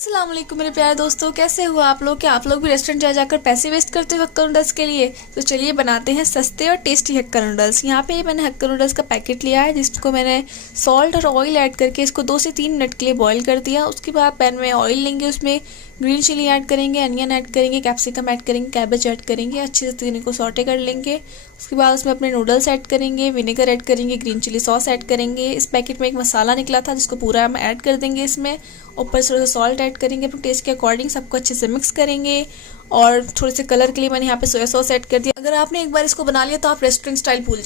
अस्सलाम वालेकुम मेरे प्यारे दोस्तों, कैसे हो आप लोग। क्या आप लोग भी रेस्टोरेंट जा जाकर पैसे वेस्ट करते हो हक्का नूडल्स के लिए? तो चलिए बनाते हैं सस्ते और टेस्टी हक्का नूडल्स। यहाँ पे मैंने हक्का नूडल्स का पैकेट लिया है, जिसको मैंने सॉल्ट और ऑयल ऐड करके इसको 2 से 3 मिनट के लिए बॉईल कर दिया। उसके बाद पैन में ऑयल लेंगे, उसमें ग्रीन चिली ऐड करेंगे, अनियन ऐड करेंगे, कैप्सिकम ऐड करेंगे, कैबेज ऐड करेंगे, अच्छे से इनको सॉटे कर लेंगे। उसके बाद उसमें अपने नूडल्स ऐड करेंगे, विनेगर ऐड करेंगे, ग्रीन चिली सॉस ऐड करेंगे। इस पैकेट में एक मसाला निकला था जिसको पूरा हम ऐड कर देंगे इसमें। ऊपर से थोड़ा सा सॉल्ट ऐड करेंगे अपने टेस्ट के अकॉर्डिंग, सबको अच्छे से मिक्स करेंगे। और थोड़े से कलर के लिए मैंने यहाँ पे सोया सॉस ऐड कर दिया। अगर आपने एक बार इसको बना लिया तो आप रेस्टोरेंट स्टाइल भूल जाओ।